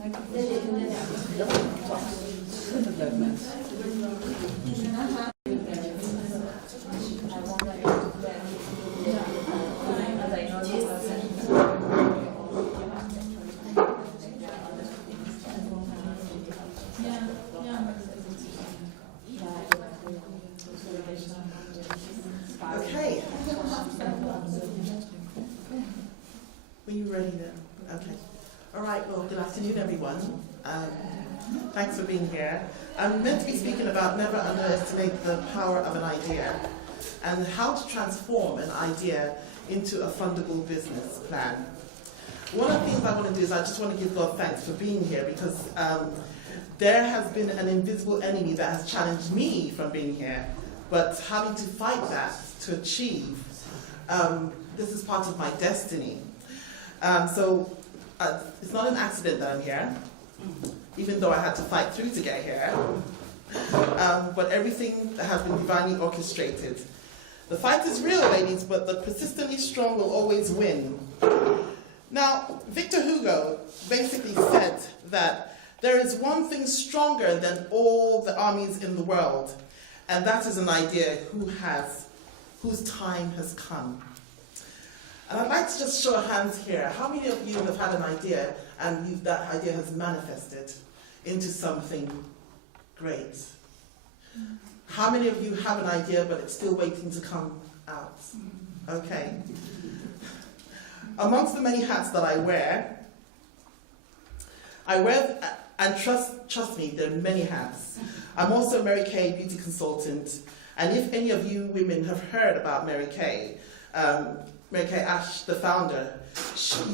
Okay. Were you ready now? Okay. All right, well, good afternoon, everyone. Thanks for being here. I'm meant to be speaking about never underestimate the power of an idea and how to transform an idea into a fundable business plan. One of the things I want to do is I just want to give God thanks for being here, because there has been an invisible enemy that has challenged me from being here, but having to fight that to achieve, this is part of my destiny. So it's not an accident that I'm here, even though I had to fight through to get here, but everything has been divinely orchestrated. The fight is real, ladies, but the persistently strong will always win. Now, Victor Hugo basically said that there is one thing stronger than all the armies in the world, and that is an idea whose time has come. And I'd like to just show hands here. How many of you have had an idea and that idea has manifested into something great? How many of you have an idea but it's still waiting to come out? Okay. Amongst the many hats that I wear, and trust me, there are many hats. I'm also a Mary Kay beauty consultant, and if any of you women have heard about Mary Kay Ash, the founder,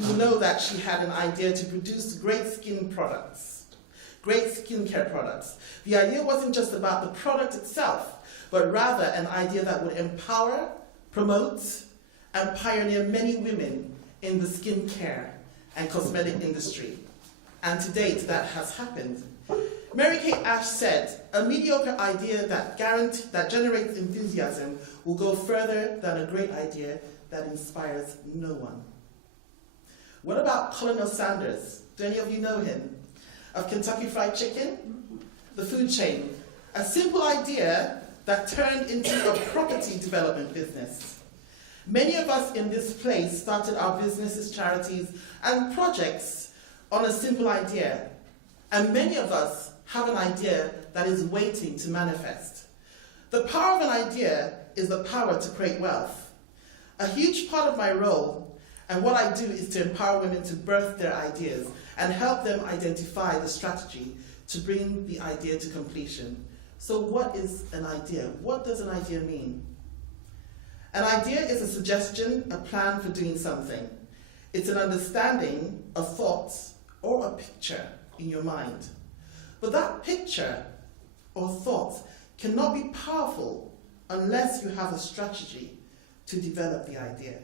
you know that she had an idea to produce great skin products, great skincare products. The idea wasn't just about the product itself, but rather an idea that would empower, promote, and pioneer many women in the skincare and cosmetic industry. And to date, that has happened. Mary Kay Ash said, "A mediocre idea that generates enthusiasm will go further than a great idea that inspires no one." What about Colonel Sanders? Do any of you know him? Of Kentucky Fried Chicken? The food chain. A simple idea that turned into a property development business. Many of us in this place started our businesses, charities, and projects on a simple idea. And many of us have an idea that is waiting to manifest. The power of an idea is the power to create wealth. A huge part of my role and what I do is to empower women to birth their ideas and help them identify the strategy to bring the idea to completion. So what is an idea? What does an idea mean? An idea is a suggestion, a plan for doing something. It's an understanding, a thought, or a picture in your mind. But that picture or thought cannot be powerful unless you have a strategy to develop the idea.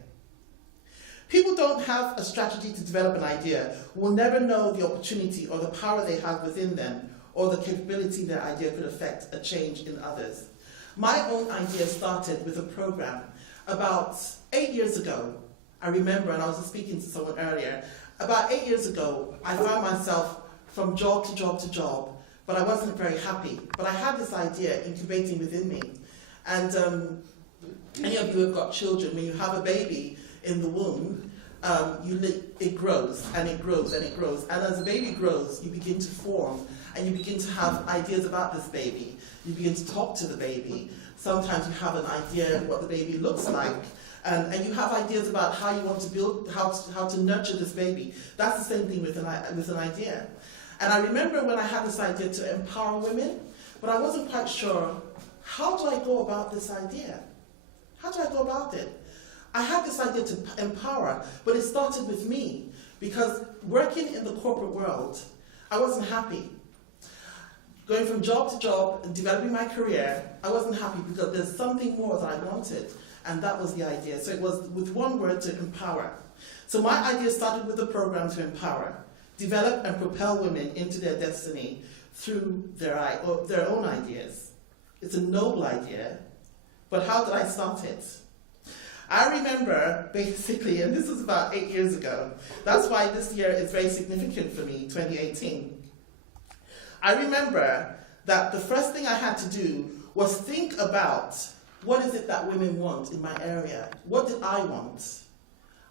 People don't have a strategy to develop an idea will never know the opportunity or the power they have within them or the capability their idea could affect a change in others. My own idea started with a program about 8 years ago. I remember, and I was just speaking to someone earlier, about 8 years ago, I found myself from job to job to job, but I wasn't very happy. But I had this idea incubating within me. And any of you have got children, when you have a baby in the womb, it grows and it grows and it grows. And as the baby grows, you begin to form and you begin to have ideas about this baby. You begin to talk to the baby. Sometimes you have an idea of what the baby looks like. And you have ideas about how you want to build, how to nurture this baby. That's the same thing with an idea. And I remember when I had this idea to empower women, but I wasn't quite sure, how do I go about this idea? How do I go about it? I had this idea to empower, but it started with me, because working in the corporate world, I wasn't happy. Going from job to job and developing my career, I wasn't happy because there's something more that I wanted, and that was the idea. So it was with one word, to empower. So my idea started with a program to empower, develop and propel women into their destiny through their own ideas. It's a noble idea, but how did I start it? I remember basically, and this was about 8 years ago, that's why this year is very significant for me, 2018. I remember that the first thing I had to do was think about what is it that women want in my area? What did I want?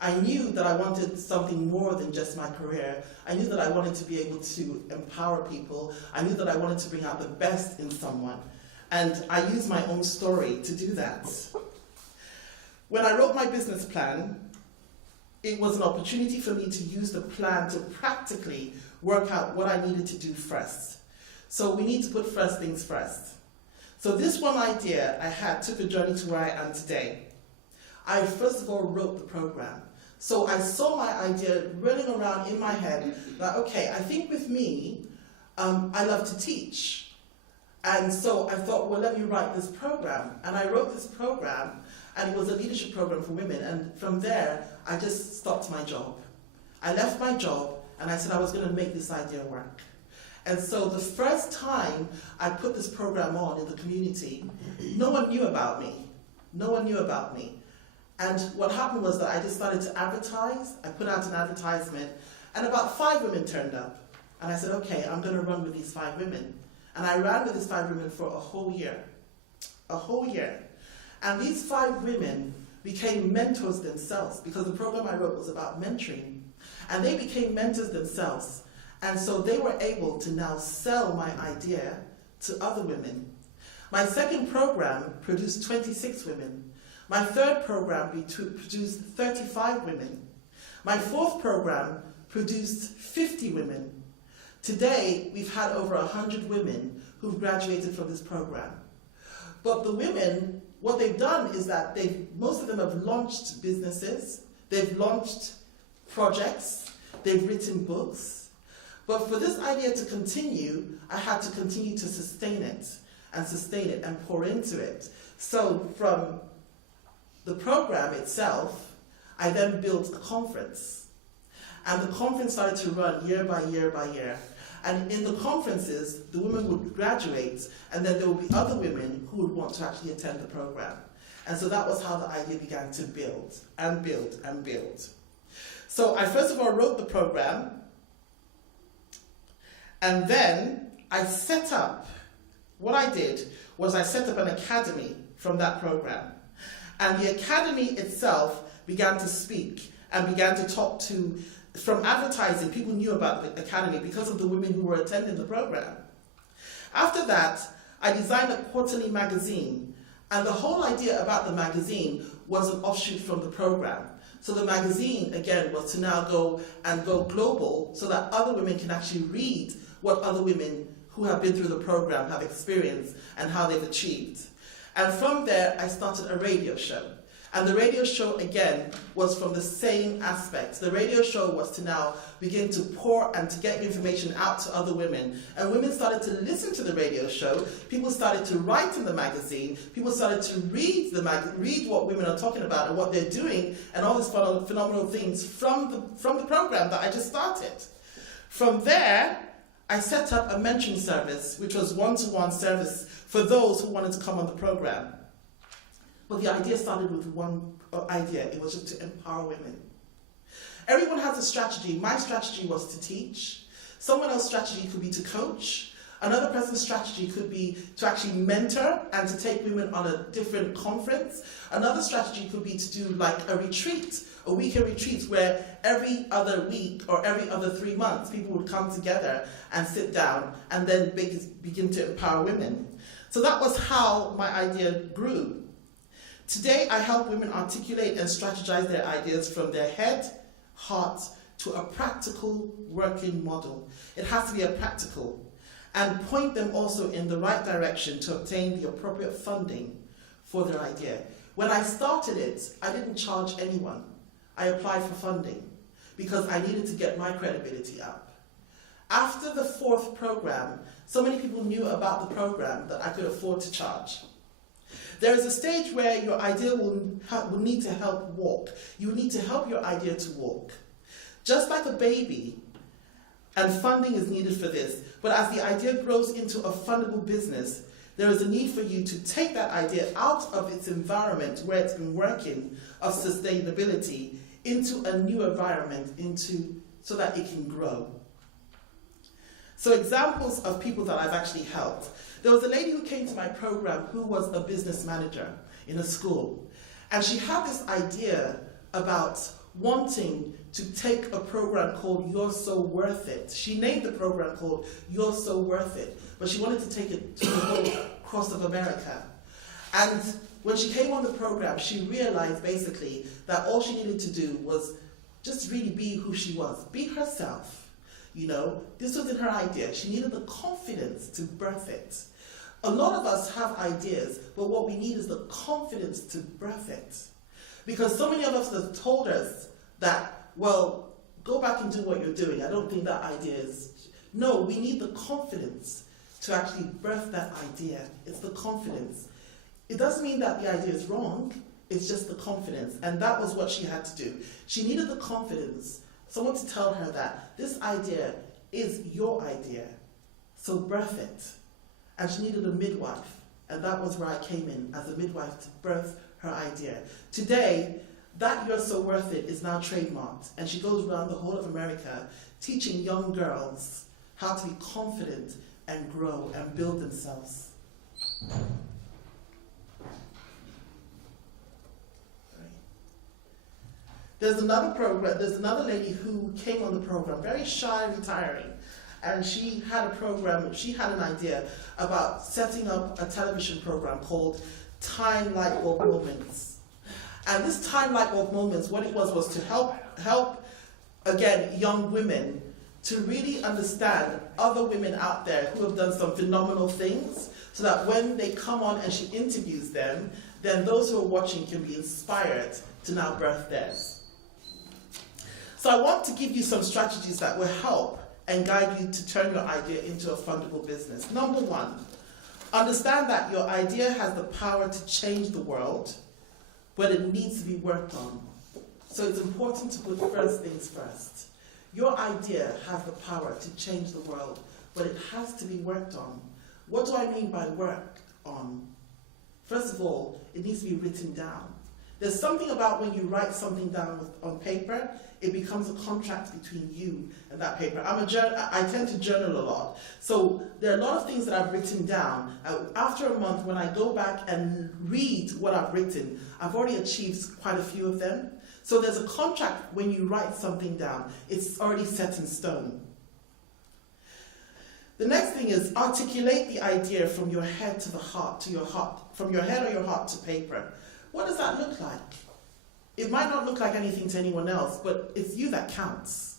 I knew that I wanted something more than just my career. I knew that I wanted to be able to empower people. I knew that I wanted to bring out the best in someone. And I used my own story to do that. When I wrote my business plan, it was an opportunity for me to use the plan to practically work out what I needed to do first. So we need to put first things first. So this one idea I had took a journey to where I am today. I first of all wrote the program. So I saw my idea running around in my head that, okay, I think with me, I love to teach. And so I thought, well, let me write this program. And I wrote this program, and it was a leadership program for women. And from there, I just stopped my job. I left my job, and I said I was going to make this idea work. And so the first time I put this program on in the community, no one knew about me. No one knew about me. And what happened was that I just started to advertise. I put out an advertisement, and about 5 women turned up. And I said, okay, I'm going to run with these 5 women. And I ran with these 5 women for a whole year. A whole year. And these 5 women became mentors themselves, because the program I wrote was about mentoring. And they became mentors themselves. And so they were able to now sell my idea to other women. My second program produced 26 women. My third program produced 35 women. My fourth program produced 50 women. Today, we've had over 100 women who've graduated from this program. But the women, what they've done is that most of them have launched businesses, they've launched projects, they've written books. But for this idea to continue, I had to continue to sustain it and pour into it. So from the program itself, I then built a conference. And the conference started to run year by year by year. And in the conferences, the women would graduate, and then there would be other women who would want to actually attend the program. And so that was how the idea began to build and build and build. So I first of all wrote the program, and then I set up, what I did was I set up an academy from that program. And the academy itself began to speak and began to talk to, from advertising, people knew about the academy because of the women who were attending the program. After that, I designed a quarterly magazine. And the whole idea about the magazine was an offshoot from the program. So the magazine, again, was to now go global so that other women can actually read what other women who have been through the program have experienced and how they've achieved. And from there, I started a radio show. And the radio show, again, was from the same aspect. The radio show was to now begin to pour and to get information out to other women. And women started to listen to the radio show. People started to write in the magazine. People started to read what women are talking about and what they're doing and all these phenomenal things from the program that I just started. From there, I set up a mentoring service, which was one-to-one service for those who wanted to come on the program. But the idea started with one idea. It was just to empower women. Everyone has a strategy. My strategy was to teach. Someone else's strategy could be to coach. Another person's strategy could be to actually mentor and to take women on a different conference. Another strategy could be to do like a retreat, a weekend retreat where every other week or every other 3 months people would come together and sit down and then begin to empower women. So that was how my idea grew. Today, I help women articulate and strategize their ideas from their head, heart, to a practical working model. It has to be a practical, and point them also in the right direction to obtain the appropriate funding for their idea. When I started it, I didn't charge anyone. I applied for funding because I needed to get my credibility up. After the 4th program, so many people knew about the program that I could afford to charge. There is a stage where your idea will need to help walk. You need to help your idea to walk. Just like a baby, and funding is needed for this, but as the idea grows into a fundable business, there is a need for you to take that idea out of its environment where it's been working of sustainability into a new environment, so that it can grow. So examples of people that I've actually helped. There was a lady who came to my program who was a business manager in a school. And she had this idea about wanting to take a program called You're So Worth It. She named the program called You're So Worth It, but she wanted to take it to the whole across of America. And when she came on the program, she realized basically that all she needed to do was just really be who she was, be herself. You know, this wasn't her idea. She needed the confidence to birth it. A lot of us have ideas, but what we need is the confidence to birth it. Because so many of us have told us that, well, go back and do what you're doing. I don't think that idea is... No, we need the confidence to actually birth that idea. It's the confidence. It doesn't mean that the idea is wrong, it's just the confidence. And that was what she had to do. She needed the confidence, someone to tell her that this idea is your idea, so birth it. And she needed a midwife, and that was where I came in as a midwife to birth her idea. Today, that You're So Worth It is now trademarked, and she goes around the whole of America teaching young girls how to be confident and grow and build themselves. There's another lady who came on the program, very shy, retiring, and she had an idea about setting up a television program called Time Light Bulb Moments. And this Time Light Bulb Moments, what it was to help again, young women to really understand other women out there who have done some phenomenal things, so that when they come on and she interviews them, then those who are watching can be inspired to now birth theirs. So I want to give you some strategies that will help and guide you to turn your idea into a fundable business. Number one, understand that your idea has the power to change the world, but it needs to be worked on. So it's important to put first things first. Your idea has the power to change the world, but it has to be worked on. What do I mean by work on? First of all, it needs to be written down. There's something about when you write something down on paper, it becomes a contract between you and that paper. I tend to journal a lot. So there are a lot of things that I've written down. After a month, when I go back and read what I've written, I've already achieved quite a few of them. So there's a contract when you write something down. It's already set in stone. The next thing is articulate the idea from your head to the heart, to your heart, from your head or your heart to paper. What does that look like? It might not look like anything to anyone else, but it's you that counts.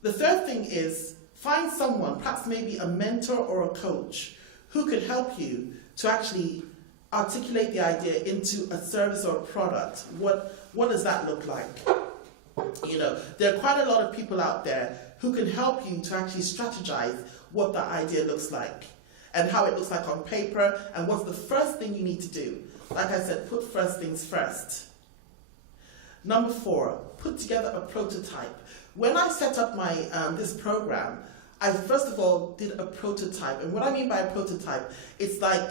The third thing is find someone, perhaps maybe a mentor or a coach, who could help you to actually articulate the idea into a service or a product. What does that look like? You know, there are quite a lot of people out there who can help you to actually strategize what that idea looks like and how it looks like on paper, and what's the first thing you need to do. Like I said, put first things first. Number 4, put together a prototype. When I set up my this program, I first of all did a prototype. And what I mean by a prototype, it's like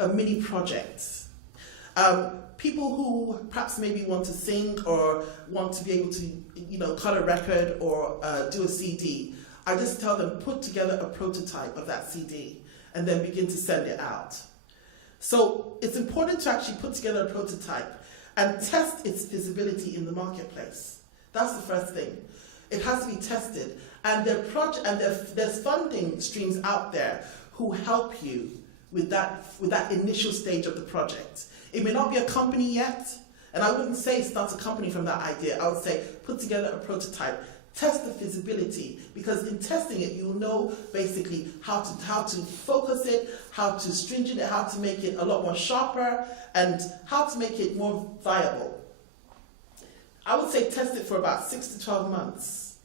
a mini project. People who perhaps maybe want to sing or want to be able to, you know, cut a record or do a CD, I just tell them, put together a prototype of that CD and then begin to send it out. So it's important to actually put together a prototype and test its feasibility in the marketplace. That's the first thing. It has to be tested. And there's funding streams out there who help you with that initial stage of the project. It may not be a company yet, and I wouldn't say start a company from that idea. I would say put together a prototype, test the feasibility, because in testing it, you'll know basically how to focus it, how to stringent it, how to make it a lot more sharper, and how to make it more viable. I would say test it for about 6 to 12 months.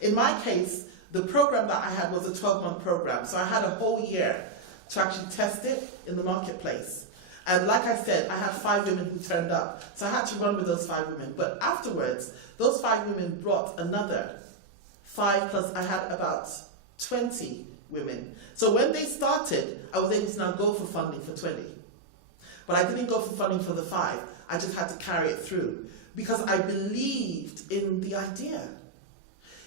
In my case, the program that I had was a 12-month program, so I had a whole year to actually test it in the marketplace. And like I said, I had 5 women who turned up, so I had to run with those 5 women. But afterwards, those 5 women brought another 5 plus. I had about 20 women. So when they started, I was able to now go for funding for 20. But I didn't go for funding for the 5. I just had to carry it through because I believed in the idea.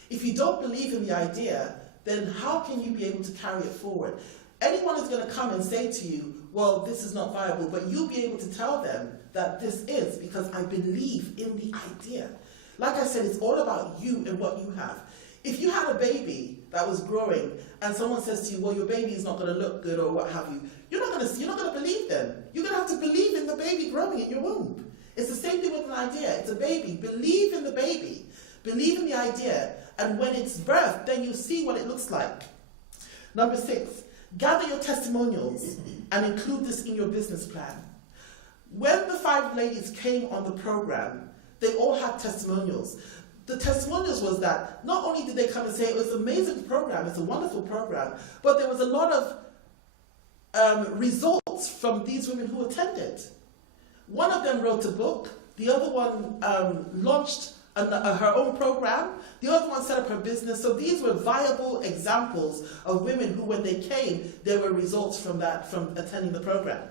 If you don't believe in the idea, then how can you be able to carry it forward? Anyone is going to come and say to you, well, this is not viable, but you'll be able to tell them that this is, because I believe in the idea. Like I said, it's all about you and what you have. If you had a baby that was growing and someone says to you, well, your baby is not going to look good or what have you, you're not going to believe them. You're going to have to believe in the baby growing in your womb. It's the same thing with an idea. It's a baby. Believe in the baby. Believe in the idea. And when it's birthed, then you see what it looks like. Number 6, gather your testimonials and include this in your business plan. When the 5 ladies came on the program, they all had testimonials. The testimonials was that not only did they come and say it was an amazing program, it's a wonderful program, but there was a lot of results from these women who attended. One of them wrote a book, the other one launched her own program, the other one set up her business. So these were viable examples of women who, when they came, there were results from that, from attending the program.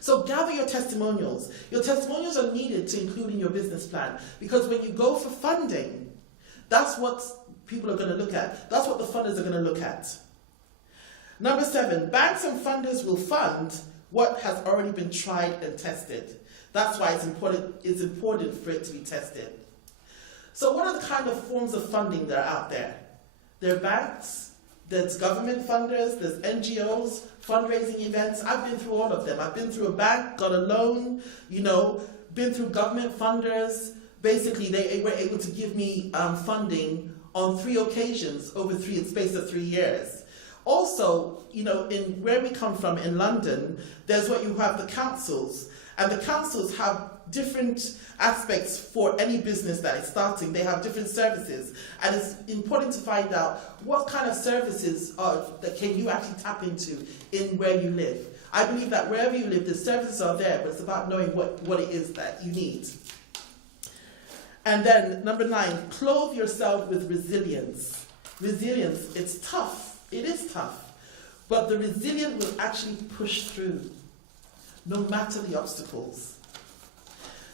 So gather your testimonials. Your testimonials are needed to include in your business plan, because when you go for funding, that's what people are going to look at. That's what the funders are going to look at. Number 7, banks and funders will fund what has already been tried and tested. That's why it's important for it to be tested. So what are the kind of forms of funding that are out there? There are banks, there's government funders, there's NGOs, fundraising events. I've been through all of them. I've been through a bank, got a loan, been through government funders. Basically, they were able to give me funding on 3 occasions over the space of 3 years. Also, in where we come from in London, there's what you have the councils, and the councils have different aspects for any business that is starting. They have different services, and it's important to find out what kind of services that can you actually tap into in where you live. I believe that wherever you live, the services are there, but it's about knowing what it is that you need. And then number 9, clothe yourself with resilience. Resilience, it's tough. It is tough, but the resilient will actually push through, no matter the obstacles.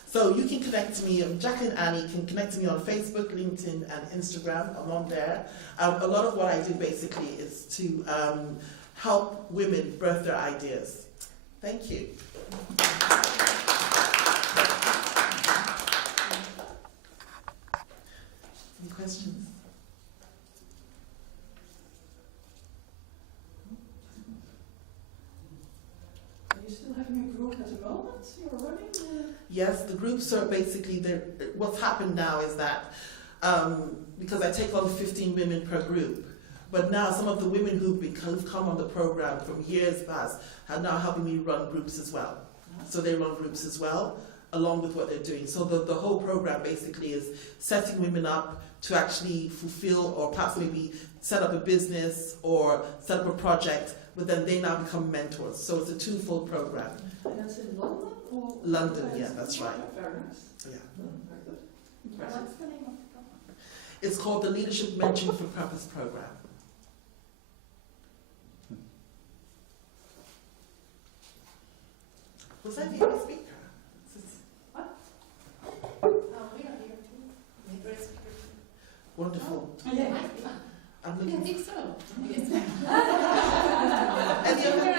So you can connect to me, Jacqueline Annie can connect to me on Facebook, LinkedIn, and Instagram. I'm on there. A lot of what I do basically is to help women birth their ideas. Thank you. Any questions? Are you still having a group at the moment you're running? Yes, the groups are basically, what's happened now is that, because I take on 15 women per group, but now some of the women who've come on the program from years past are now helping me run groups as well. So they run groups as well, along with what they're doing. So the whole program basically is setting women up to actually fulfill, or perhaps maybe set up a business or set up a project, but then they now become mentors. So it's a twofold program. And that's in London? Or London, yeah, that's right. Very nice. Yeah. Very good. Impressive. What's the name of the program? It's called the Leadership Mentoring for Purpose program. Was that the other speaker? What? We are here too. Maybe speaker. Wonderful. Yeah. I'm I looking. think so. Yes. Any other?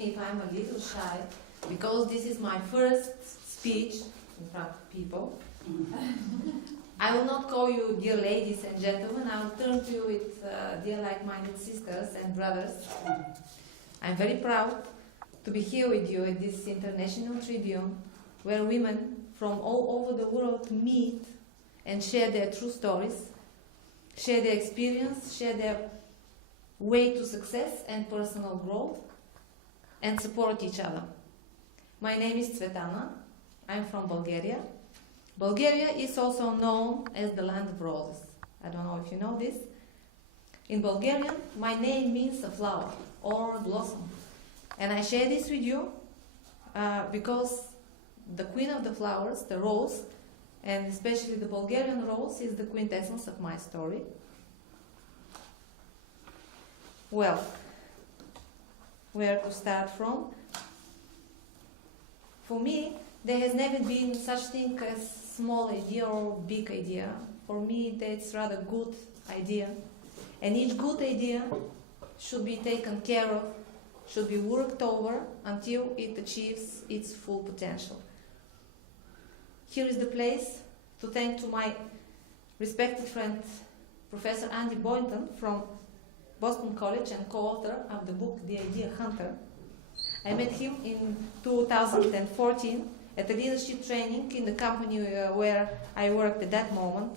If I'm a little shy, because this is my first speech in front of people, I will not call you dear ladies and gentlemen. I will turn to you with dear like-minded sisters and brothers. I'm very proud to be here with you at this international tribune, where women from all over the world meet and share their true stories, share their experience, share their way to success and personal growth, and support each other. My name is Tsvetana. I'm from Bulgaria. Bulgaria is also known as the land of roses. I don't know if you know this. In Bulgarian, my name means a flower or blossom. And I share this with you because the queen of the flowers, the rose, and especially the Bulgarian rose, is the quintessence of my story. Well, where to start from? For me, there has never been such thing as small idea or big idea. For me, that's rather good idea. And each good idea should be taken care of, should be worked over until it achieves its full potential. Here is the place to thank to my respected friend, Professor Andy Boynton from Boston College and co-author of the book The Idea Hunter. I met him in 2014 at a leadership training in the company where I worked at that moment.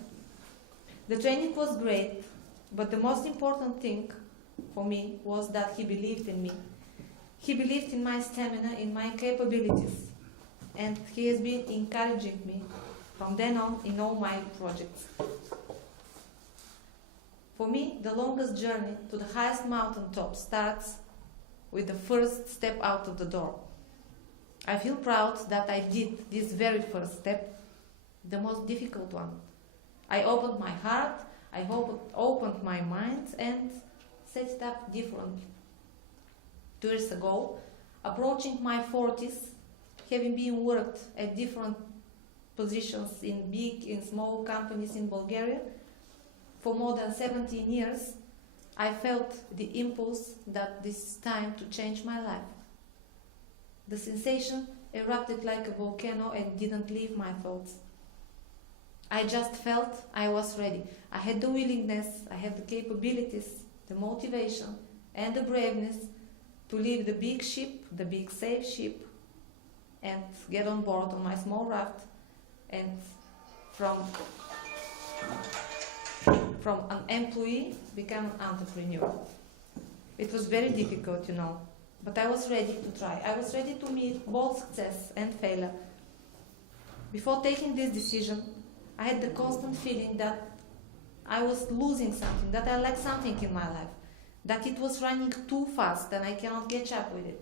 The training was great, but the most important thing for me was that he believed in me. He believed in my stamina, in my capabilities, and he has been encouraging me from then on in all my projects. For me, the longest journey to the highest mountaintop starts with the first step out of the door. I feel proud that I did this very first step, the most difficult one. I opened my heart, I opened my mind and set it up differently. 2 years ago, approaching my 40s, having been worked at different positions in big and small companies in Bulgaria for more than 17 years, I felt the impulse that this is time to change my life. The sensation erupted like a volcano and didn't leave my thoughts. I just felt I was ready. I had the willingness, I had the capabilities, the motivation and the braveness to leave the big ship, the big safe ship, and get on board on my small raft and from an employee become an entrepreneur. It was very difficult, but I was ready to try. I was ready to meet both success and failure. Before taking this decision, I had the constant feeling that I was losing something, that I lacked something in my life, that it was running too fast and I cannot catch up with it.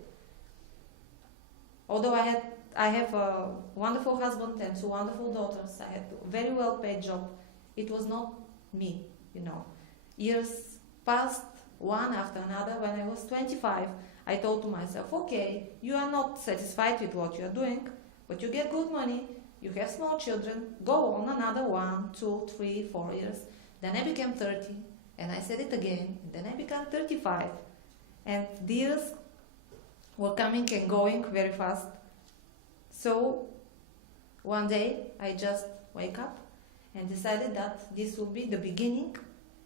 Although I have a wonderful husband and 2 wonderful daughters, I had a very well paid job, it was not me, Years passed one after another. When I was 25, I thought to myself, okay, you are not satisfied with what you are doing, but you get good money, you have small children, go on another 1, 2, 3, 4 years. Then I became 30, and I said it again, and then I became 35, and the years were coming and going very fast. So one day I just wake up and decided that this would be the beginning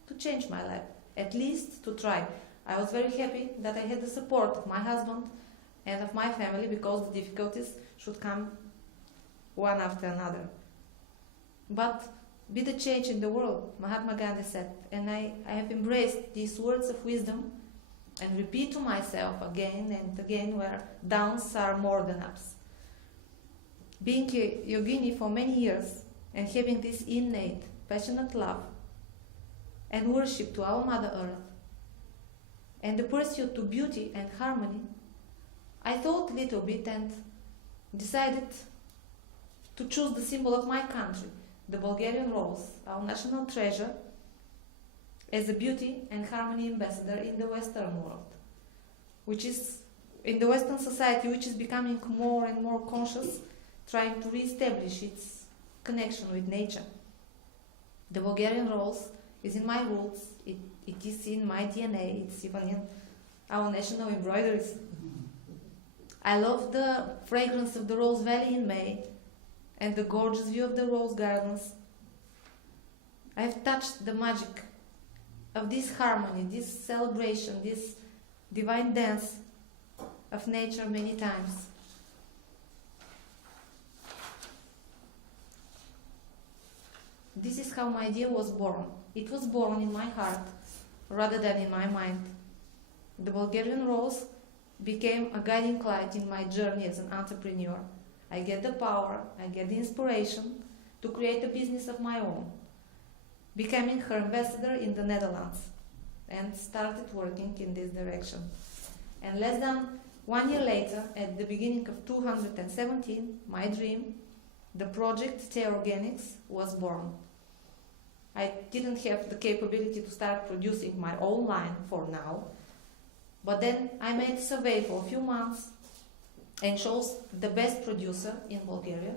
to change my life, at least to try. I was very happy that I had the support of my husband and of my family because the difficulties should come one after another. But be the change in the world, Mahatma Gandhi said, and I have embraced these words of wisdom and repeat to myself again and again where downs are more than ups. Being a yogini for many years and having this innate, passionate love and worship to our Mother Earth and the pursuit to beauty and harmony, I thought a little bit and decided to choose the symbol of my country, the Bulgarian rose, our national treasure, as a beauty and harmony ambassador in the Western world, which is in the Western society, which is becoming more and more conscious, trying to re-establish its connection with nature. The Bulgarian rose is in my roots, it is in my DNA, it's even in our national embroideries. I love the fragrance of the Rose Valley in May and the gorgeous view of the rose gardens. I have touched the magic of this harmony, this celebration, this divine dance of nature many times. This is how my idea was born. It was born in my heart rather than in my mind. The Bulgarian rose became a guiding light in my journey as an entrepreneur. I get the power, I get the inspiration to create a business of my own, becoming her ambassador in the Netherlands, and started working in this direction. And less than 1 year later, at the beginning of 2017, my dream, the project Tea Organics, was born. I didn't have the capability to start producing my own line for now, But then I made a survey for a few months and chose the best producer in Bulgaria,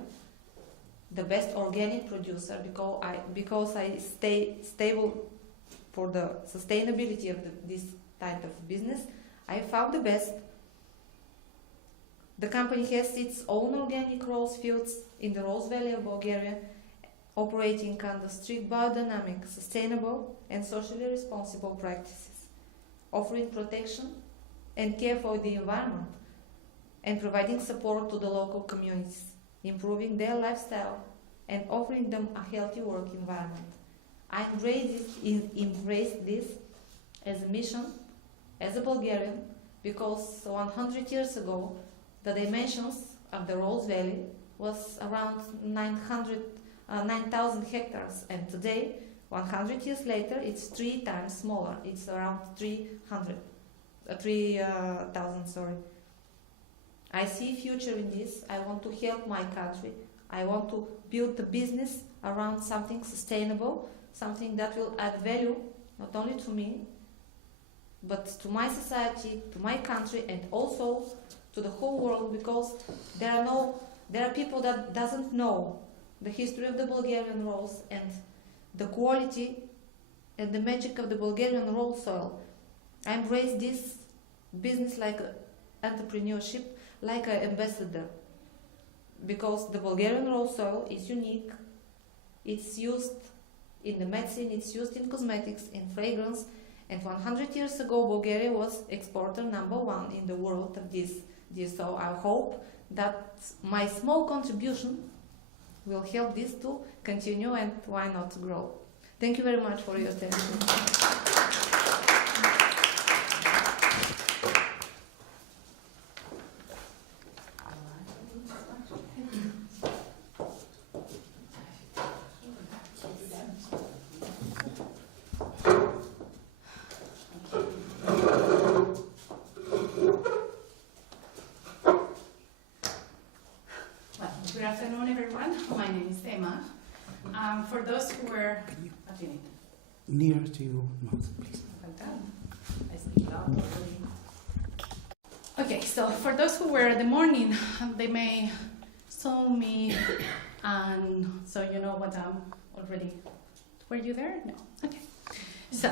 the best organic producer, because I stay stable for the sustainability of this type of business. I found the best. The company has its own organic rose fields in the Rose Valley of Bulgaria, operating under strict biodynamic, sustainable and socially responsible practices, offering protection and care for the environment, and providing support to the local communities, improving their lifestyle and offering them a healthy work environment. I embrace this as a mission, as a Bulgarian, because 100 years ago, the dimensions of the Rose Valley was around 9,000 hectares, and today, 100 years later, it's 3 times smaller. It's around 3,000. I see future in this. I want to help my country. I want to build the business around something sustainable, something that will add value not only to me, but to my society, to my country, and also to the whole world, because there are people that doesn't know the history of the Bulgarian rose and the quality and the magic of the Bulgarian rose soil. I embrace this business like entrepreneurship, like an ambassador, because the Bulgarian rose soil is unique. It's used in the medicine, it's used in cosmetics, in fragrance, and 100 years ago Bulgaria was exporter #1 in the world of this. So I hope that my small contribution will help this to continue, and why not to grow. Thank you very much for your attention. Good afternoon, everyone. My name is Emma. For those who were... What do you need? Near to your mouth, please. Like that? I speak loud already. Okay, so for those who were at the morning, they may saw me, and so you know what I'm already... Were you there? No. Okay. So,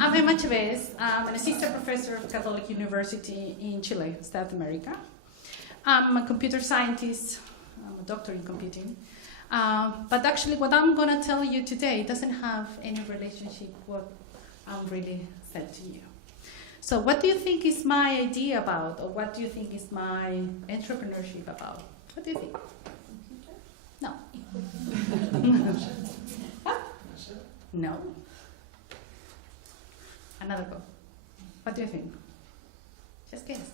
I'm Emma Chavez. I'm an assistant professor of Catholic University in Chile, South America. I'm a computer scientist. I'm a doctor in computing. But actually what I'm going to tell you today doesn't have any relationship with what I'm really said to you. So what do you think is my idea about, or what do you think is my entrepreneurship about? What do you think? No. Huh? No. Another go. What do you think? Just guess.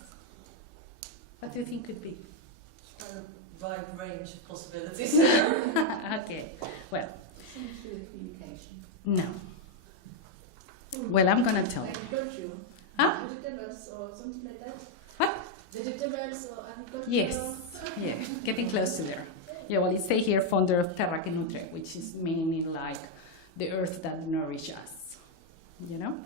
What do you think could be? A wide range of possibilities. Okay, well. Something to do with communication. No. Well, I'm going to tell you. Agriculture. Huh? Vegetables or something like that. What? Vegetables or agriculture. Yes. Yeah, getting close to there. Yeah, well, it says here, founder of Terra que Nutre, which is meaning like the earth that nourishes us. You know?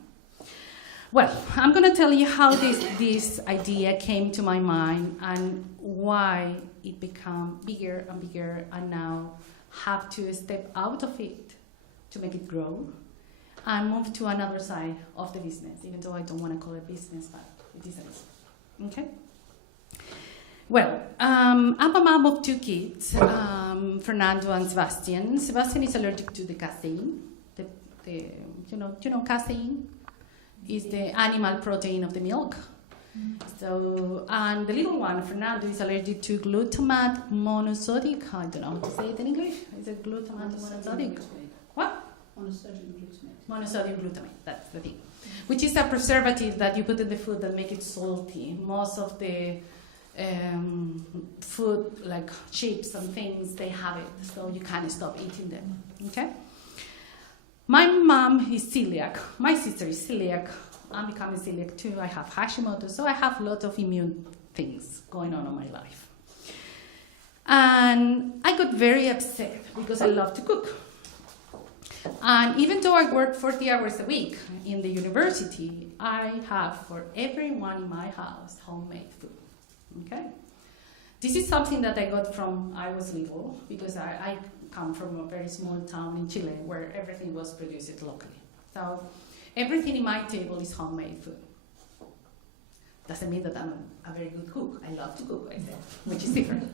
Well, I'm going to tell you how this idea came to my mind and why it became bigger and bigger, and now have to step out of it to make it grow and move to another side of the business, even though I don't want to call it business, but it is a business. Okay? Well, I'm a mom of 2 kids, Fernando and Sebastian. Sebastian is allergic to the casein. You know casein? Is the animal protein of the milk. So, and the little one, Fernando, is allergic to glutamate monosodic. I don't know how to say it in English. Is it glutamate monosodic? What? Monosodium glutamate. Monosodium glutamate, that's the thing. Which is a preservative that you put in the food that make it salty. Most of the food, like chips and things, they have it, so you can't stop eating them, okay? My mom is celiac. My sister is celiac. I'm becoming celiac too. I have Hashimoto, so I have a lot of immune things going on in my life. And I got very upset because I love to cook. And even though I work 40 hours a week in the university, I have for everyone in my house homemade food. Okay? This is something that I got from I was little, because I come from a very small town in Chile where everything was produced locally. So everything in my table is homemade food. Doesn't mean that I'm a very good cook. I love to cook, I said, which is different.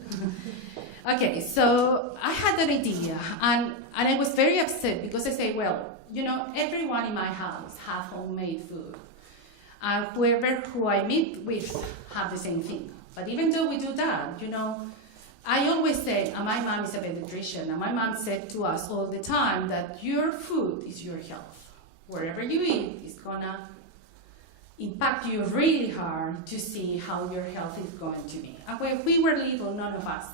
Okay, so I had an idea, and I was very upset because I say, well, you know, everyone in my house have homemade food, and who I meet with have the same thing. But even though we do that, you know, I always say, and my mom is a pediatrician, and my mom said to us all the time that your food is your health. Wherever you eat, it's gonna impact you really hard to see how your health is going to be. And when we were little, none of us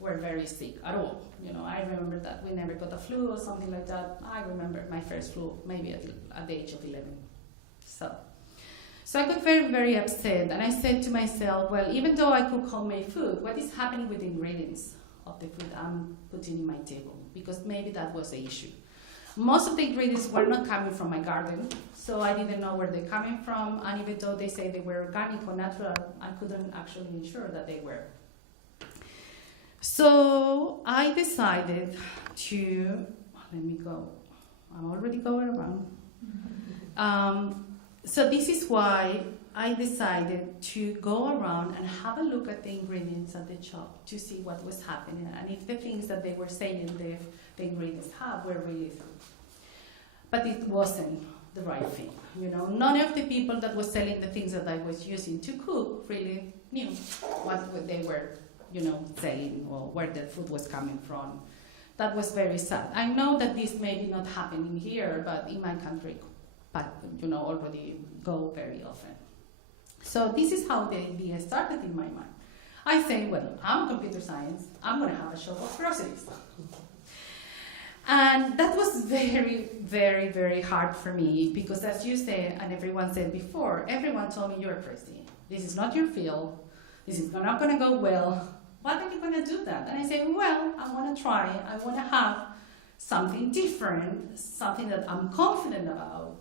were very sick at all. You know, I remember that we never got a flu or something like that. I remember my first flu maybe at the age of 11. So I got very, very upset, and I said to myself, well, even though I cook homemade food, what is happening with the ingredients of the food I'm putting in my table? Because maybe that was the issue. Most of the ingredients were not coming from my garden, so I didn't know where they're coming from, and even though they say they were organic or natural, I couldn't actually ensure that they were. So I decided to, let me go, I'm already going around. So this is why I decided to go around and have a look at the ingredients at the shop to see what was happening, and if the things that they were saying the ingredients have were really true. But it wasn't the right thing. You know, none of the people that were selling the things that I was using to cook really knew what they were, you know, selling or where the food was coming from. That was very sad. I know that this may be not happening here, but in my country, but you know, already go very often. So this is how the idea started in my mind. I say, well, I'm computer science, I'm gonna have a shop of groceries. And that was very, very, very hard for me because, as you said, and everyone said before, everyone told me you're crazy. This is not your field. This is not gonna go well. Why are you gonna do that? And I say, well, I wanna try. I wanna have something different, something that I'm confident about.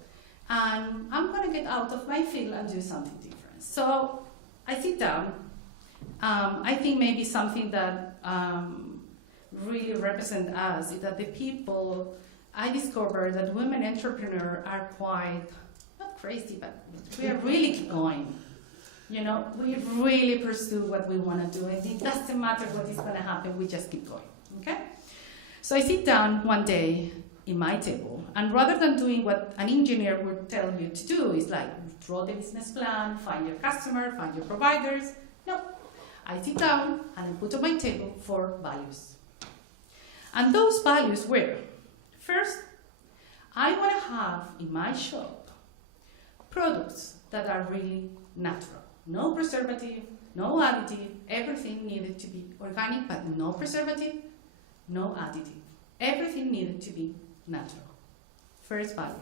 And I'm going to get out of my field and do something different. So I sit down. I think maybe something that really represents us is that the people, I discovered that women entrepreneurs are quite, not crazy, but we are really keep going. You know, we really pursue what we want to do. And it doesn't matter what is going to happen, we just keep going, okay? So I sit down one day in my table, and rather than doing what an engineer would tell you to do, is like draw the business plan, find your customer, find your providers. No, I sit down and I put on my table 4 values. And those values were, first, I want to have in my shop products that are really natural. No preservative, no additive, everything needed to be organic, but no preservative, no additive. Everything needed to be natural. First value.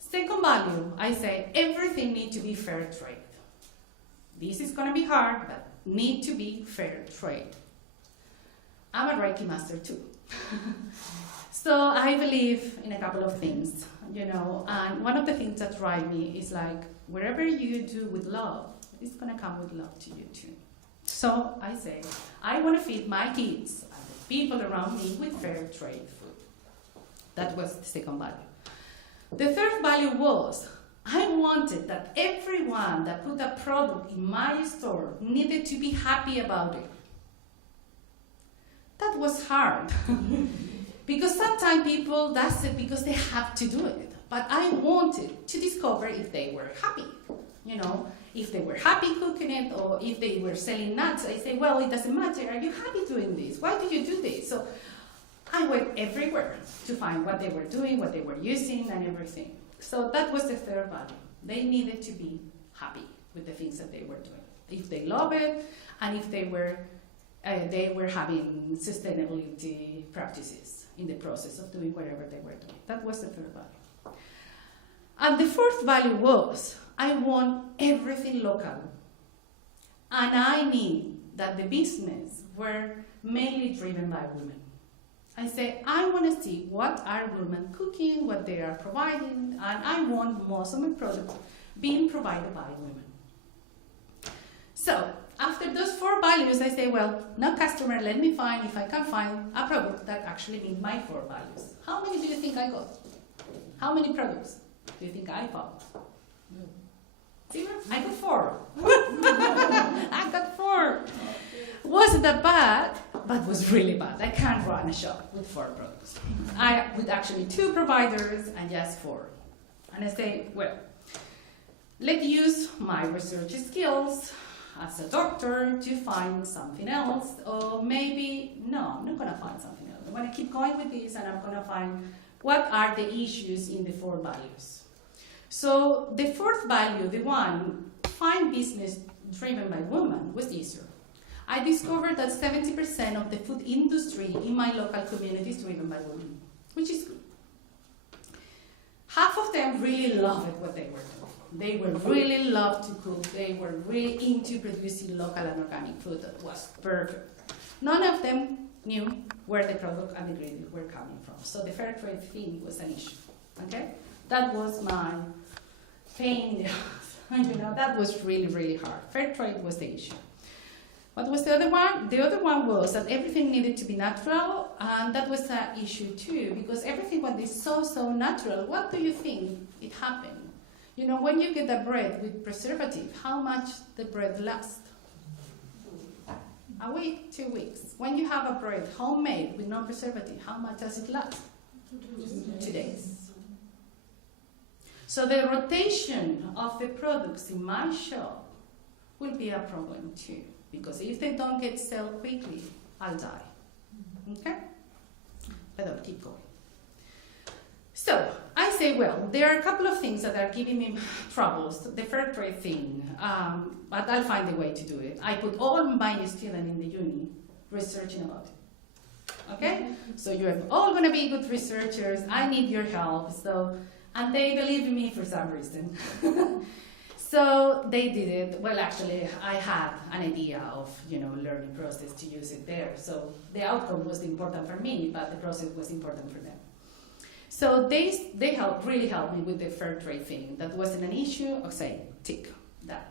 Second value, I say everything needs to be fair trade. This is going to be hard, but need to be fair trade. I'm a Reiki master too. So I believe in a couple of things, you know, and one of the things that drive me is like, wherever you do with love, it's going to come with love to you too. So I say, I want to feed my kids and the people around me with fair trade food. That was the second value. The third value was, I wanted that everyone that put a product in my store needed to be happy about it. That was hard. Because sometimes people does it because they have to do it. But I wanted to discover if they were happy. You know, if they were happy cooking it, or if they were selling nuts, I say, well, it doesn't matter. Are you happy doing this? Why do you do this? So I went everywhere to find what they were doing, what they were using, and everything. So that was the third value. They needed to be happy with the things that they were doing. If they love it, and if they were having sustainability practices in the process of doing whatever they were doing. That was the third value. And the fourth value was, I want everything local. And I need that the business were mainly driven by women. I say, I want to see what are women cooking, what they are providing, and I want most of my products being provided by women. So, after those 4 values, I say, well, now customer, let me find if I can find a product that actually meets my 4 values. How many do you think I got? How many products do you think I found? 0? I got 4. I got 4. Wasn't that bad, but was really bad. I can't run a shop with 4 products. With actually 2 providers and just 4. And I say, well, let's use my research skills as a doctor to find something else, or maybe, no, I'm not gonna find something else. I'm gonna keep going with this and I'm gonna find what are the issues in the 4 values. So the 4th value, the one, find business driven by women, was easier. I discovered that 70% of the food industry in my local community is driven by women, which is good. Half of them really loved what they were doing. They were really loved to cook. They were really into producing local and organic food that was perfect. None of them knew where the product and the ingredients were coming from. So the fair trade thing was an issue. Okay, that was my pain. That was really, really hard. Fair trade was the issue. What was the other one? The other one was that everything needed to be natural, and that was an issue too, because everything was so natural. What do you think it happened? When you get a bread with preservative, how much the bread lasts? A week, 2 weeks. When you have a bread homemade with no preservative, how much does it last? 2 days. So the rotation of the products in my shop will be a problem too, because if they don't get sold quickly, I'll die. Okay? But I'll keep going. So I say, well, there are a couple of things that are giving me troubles. The fair trade thing, but I'll find a way to do it. I put all my students in the uni researching about it. Okay? So you're all going to be good researchers. I need your help. And they believe in me for some reason. So they did it. Well, actually, I had an idea of, learning process to use it there. So the outcome was important for me, but the process was important for them. So they really helped me with the fair trade thing. That wasn't an issue. Okay, tick, that.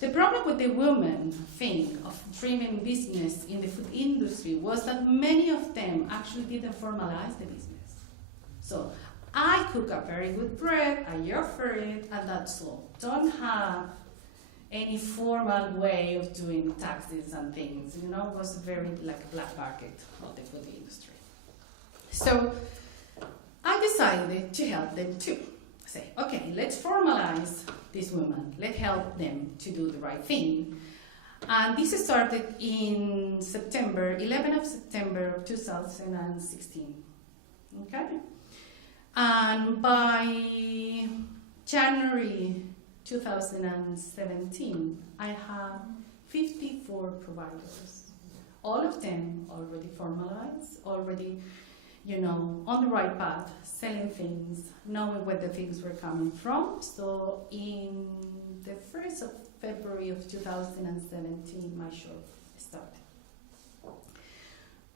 The problem with the women thing of driving business in the food industry was that many of them actually didn't formalize the business. So I cook a very good bread, I offer it, and that's all. Don't have any formal way of doing taxes and things. It was very like a black market of the food industry. So I decided to help them too. Say, okay, let's formalize these women. Let's help them to do the right thing. And this started in 11th of September of 2016. Okay? And by January 2017, I have 54 providers. All of them already formalized, already on the right path, selling things, knowing where the things were coming from. So in the 1st of February of 2017, my shop started.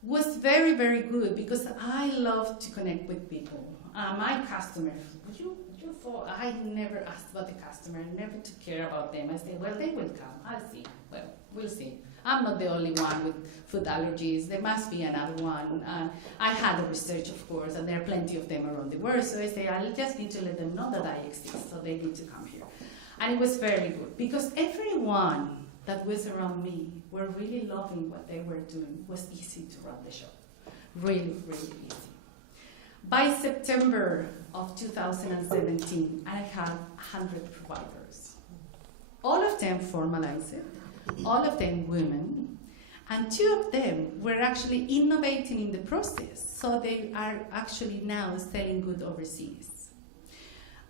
Was very, very good because I love to connect with people. My customers, I never asked about the customer, never took care about them. I say, well, they will come, I'll see. Well, we'll see. I'm not the only one with food allergies. There must be another one. I had a research, of course, and there are plenty of them around the world. So I say, I just need to let them know that I exist, so they need to come here. And it was very good because everyone that was around me were really loving what they were doing. It was easy to run the shop. Really, really easy. By September of 2017, I had 100 providers. All of them formalized it. All of them women, and 2 of them were actually innovating in the process, so they are actually now selling good overseas.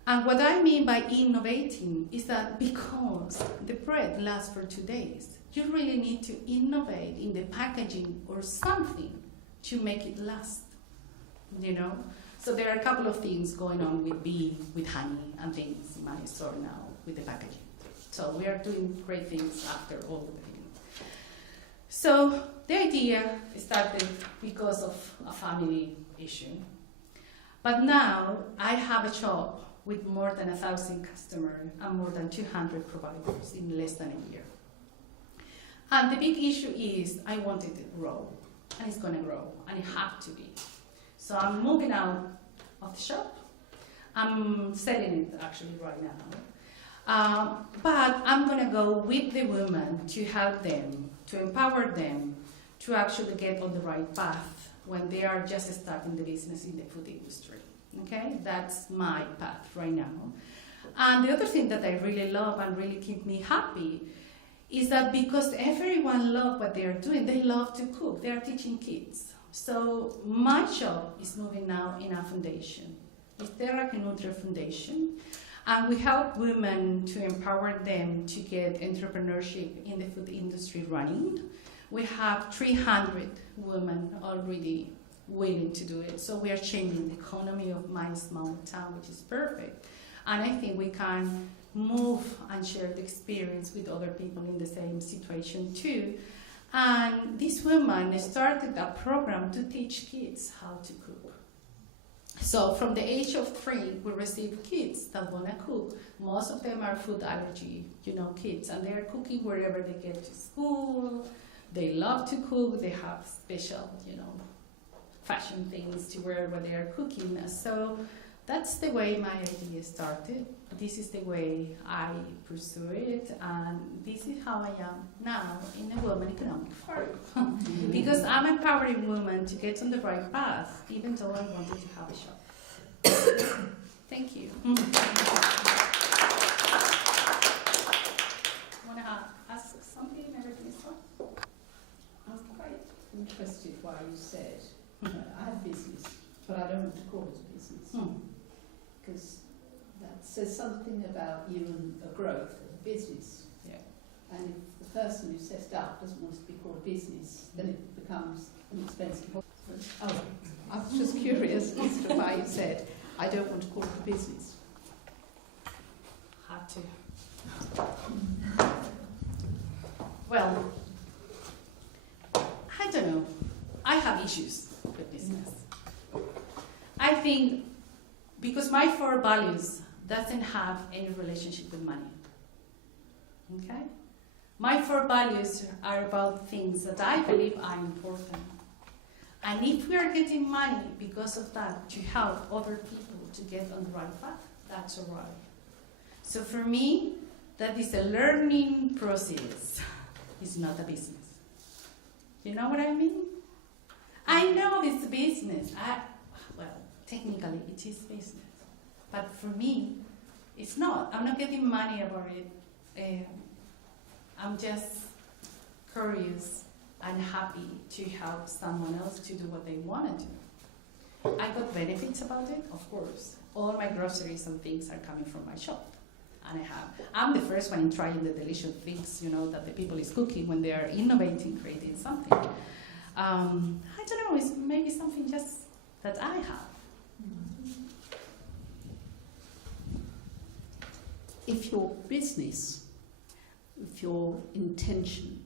And what I mean by innovating is that because the bread lasts for 2 days, you really need to innovate in the packaging or something to make it last, So there are a couple of things going on with bee, with honey and things in my store now with the packaging. So we are doing great things after all the things. So the idea started because of a family issue. But now I have a shop with more than 1,000 customers and more than 200 providers in less than a year. And the big issue is I wanted to grow, and it's going to grow, and it has to be. So I'm moving out of the shop. I'm selling it actually right now. But I'm going to go with the women to help them, to empower them, to actually get on the right path when they are just starting the business in the food industry. Okay, that's my path right now. And the other thing that I really love and really keep me happy is that because everyone loves what they are doing, they love to cook. They are teaching kids. So my shop is moving now in a foundation. It's Terra que Nutre Foundation. And we help women to empower them to get entrepreneurship in the food industry running. We have 300 women already willing to do it. So we are changing the economy of my small town, which is perfect. And I think we can move and share the experience with other people in the same situation too. And these women started a program to teach kids how to cook. So from the age of 3, we receive kids that want to cook. Most of them are food allergy, kids, and they're cooking wherever they get to school. They love to cook. They have special, fashion things to wear when they are cooking. So that's the way my idea started. This is the way I pursue it, and this is how I am now in a Women Economic Forum. Because I'm empowering women to get on the right path, even though I wanted to have a shop. Thank you. Want to ask something? Everything is fine? I'm quite interested why you said, I have business, but I don't want to call it a business. Because that says something about you and the growth of a business. Yeah. And if the person who sets it up doesn't want it to be called a business, then it becomes an expensive hobby. Oh, I was just curious as to why you said, I don't want to call it a business. Had to. Well, I don't know. I have issues with business. I think because my 4 values doesn't have any relationship with money. Okay? My 4 values are about things that I believe are important. And if we are getting money because of that to help other people to get on the right path, that's all right. So for me, that is a learning process. It's not a business. You know what I mean? I know it's a business. Well, technically it is business. But for me, it's not. I'm not getting money about it. I'm just curious and happy to help someone else to do what they want to do. I got benefits about it, of course. All my groceries and things are coming from my shop. And I'm the first one in trying the delicious things, that the people is cooking when they are innovating, creating something. I don't know, it's maybe something just that I have. If your business, if your intention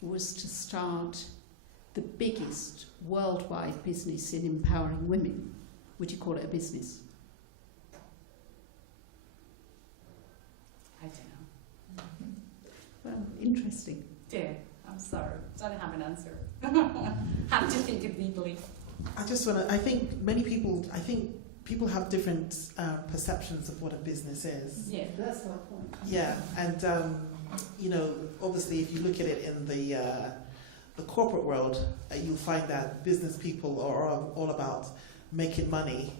was to start the biggest worldwide business in empowering women, would you call it a business? I don't know. Well, interesting. Yeah, I'm sorry. I don't have an answer. Have to think it deeply. I think people have different perceptions of what a business is. Yeah. That's my point. Yeah, and obviously, if you look at it in the corporate world, you'll find that business people are all about making money,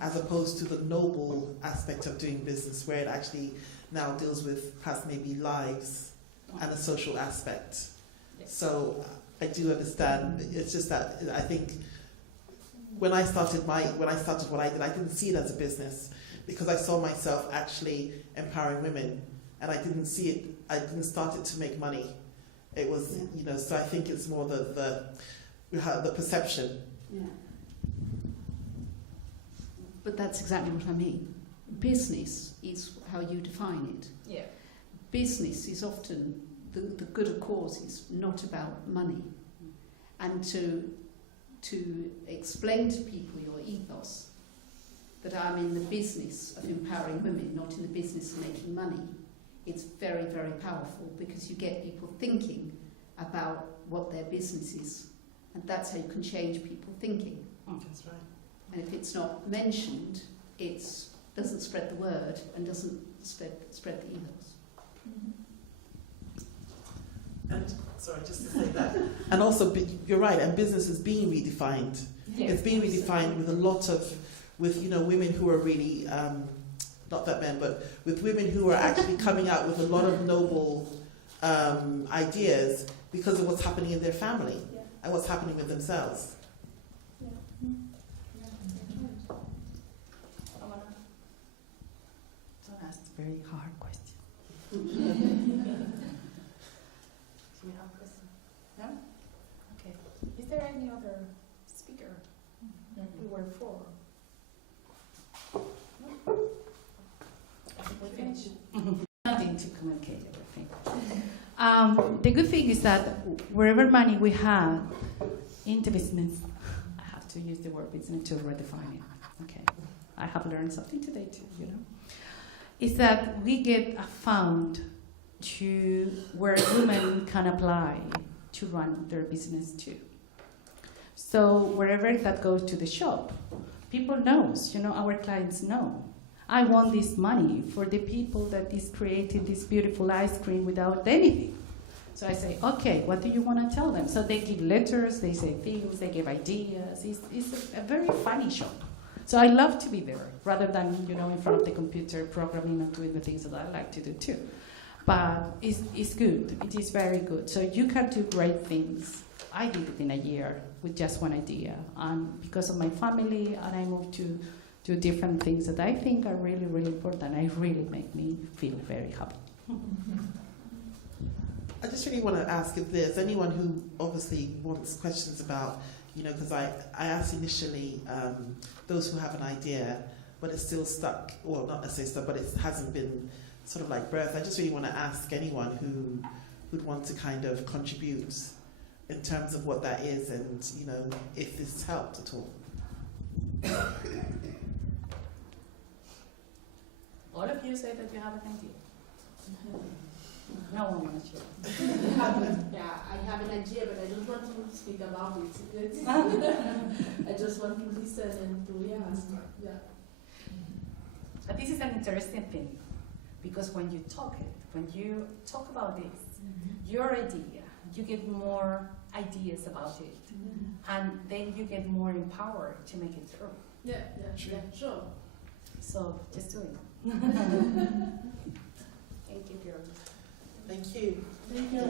as opposed to the noble aspect of doing business, where it actually now deals with perhaps maybe lives and a social aspect. Yes. So I do understand. It's just that I think when I started what I did, I didn't see it as a business because I saw myself actually empowering women, and I didn't see it. I didn't start it to make money. It was, So I think it's more the perception. Yeah. But that's exactly what I mean. Business is how you define it. Yeah. Business is often the good cause is not about money, and to explain to people your ethos, that I'm in the business of empowering women, not in the business of making money, it's very, very powerful, because you get people thinking about what their business is, and that's how you can change people thinking. That's right. And if it's not mentioned, it doesn't spread the word and doesn't spread the ethos. And sorry, just to say that. And also, you're right. And business is being redefined. Yes. It's being redefined with a lot of, with women who are really, not that men, but with women who are actually coming out with a lot of noble ideas because of what's happening in their family and what's happening with themselves. Don't ask very hard questions. Do you have a question? No? Okay. Is there any other speaker we were for? I think we finished. Nothing to communicate everything. The good thing is that wherever money we have in the business, I have to use the word business to redefine it. Okay, I have learned something today too. Is that we get a fund to where women can apply to run their business too. So wherever that goes to the shop, people knows. Our clients know. I want this money for the people that is creating this beautiful ice cream without anything. So I say, okay, what do you want to tell them? So they give letters, they say things, they give ideas. It's a very funny shop. So I love to be there, rather than, in front of the computer programming and doing the things that I like to do too. But it's good, it is very good. So you can do great things. I did it in a year with just one idea. And because of my family, and I moved to do different things that I think are really, really important. I really make me feel very happy. I just really want to ask if there's anyone who obviously wants questions about, because I asked initially those who have an idea, but it's still stuck, well, not necessarily stuck, but it hasn't been sort of like birth. I just really want to ask anyone who'd want to kind of contribute in terms of what that is and, if this helped at all. All of you say that you have an idea. No one wants to. Yeah, I have an idea, but I don't want to speak about it. I just want to listen and to ask. Yeah. But this is an interesting thing, because when you talk about this, your idea, you get more ideas about it, and then you get more empowered to make it through. Yeah, sure. So just do it. Thank you, girls. Thank you. Thank you.